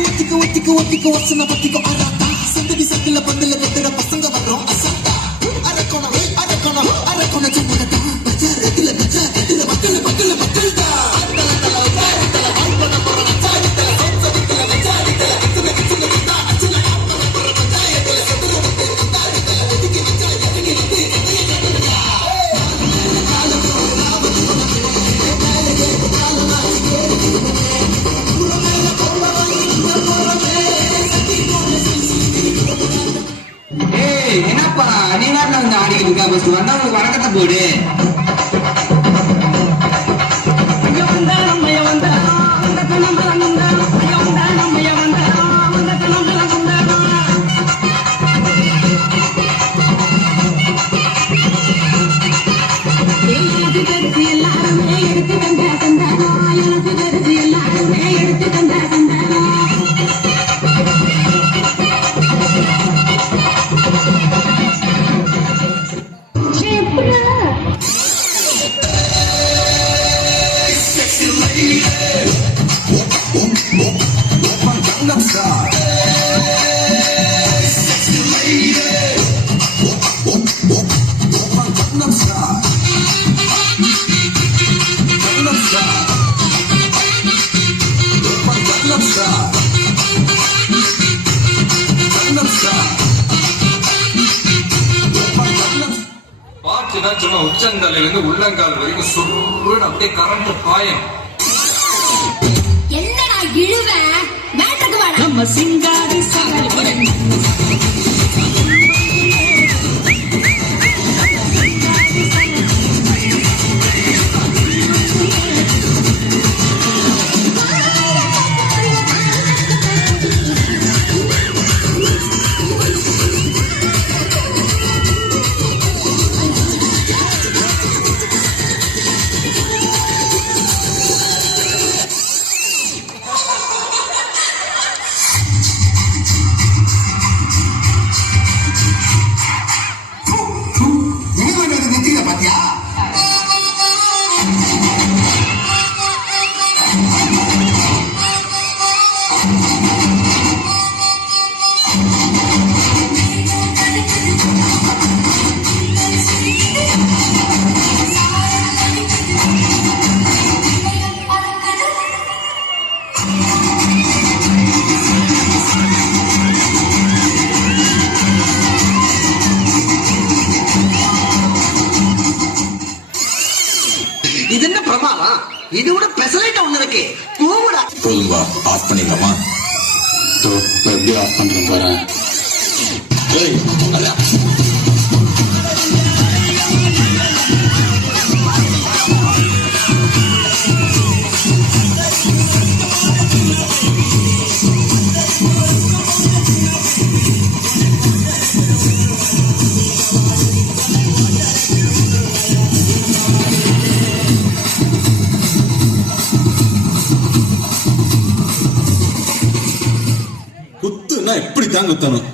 ஒத்திக்க வசன பத்திக்க அராத்தா சந்ததி சக்கில பந்தல கத்துற பசங்க வர்றோம் அசத்தா அரக்கோணம் அரக்கோணம் சும்மாடா பஜாரத்துல பஜா கட்டுற மக்கள் தான் என்னப்பா நீ நாட்டில் வந்து ஆடிக்கிட்டு இருக்கா பஸ் வந்தா உங்களுக்கு வழக்கத்தை போடு சும்மா உச்சந்தலையிலிருந்து உள்ளங்கால் வரைக்கும் சுருன்னு அப்படியே கரண்ட் பாயம். என்னடா இழுவ மேட்டக்கு வாடா நம்ம சிங்காரி சாரி இது என்ன பிரமாதம் இது கூட பெசலைட் ஒண்ணு இருக்கு கூவுடா போதும்பா ஆஃப் பண்ணிக்கலாமா எப்படி ஆஃப் பண்றேன் பாறேன் குத்துனா எப்படி தான் குத்தணும்.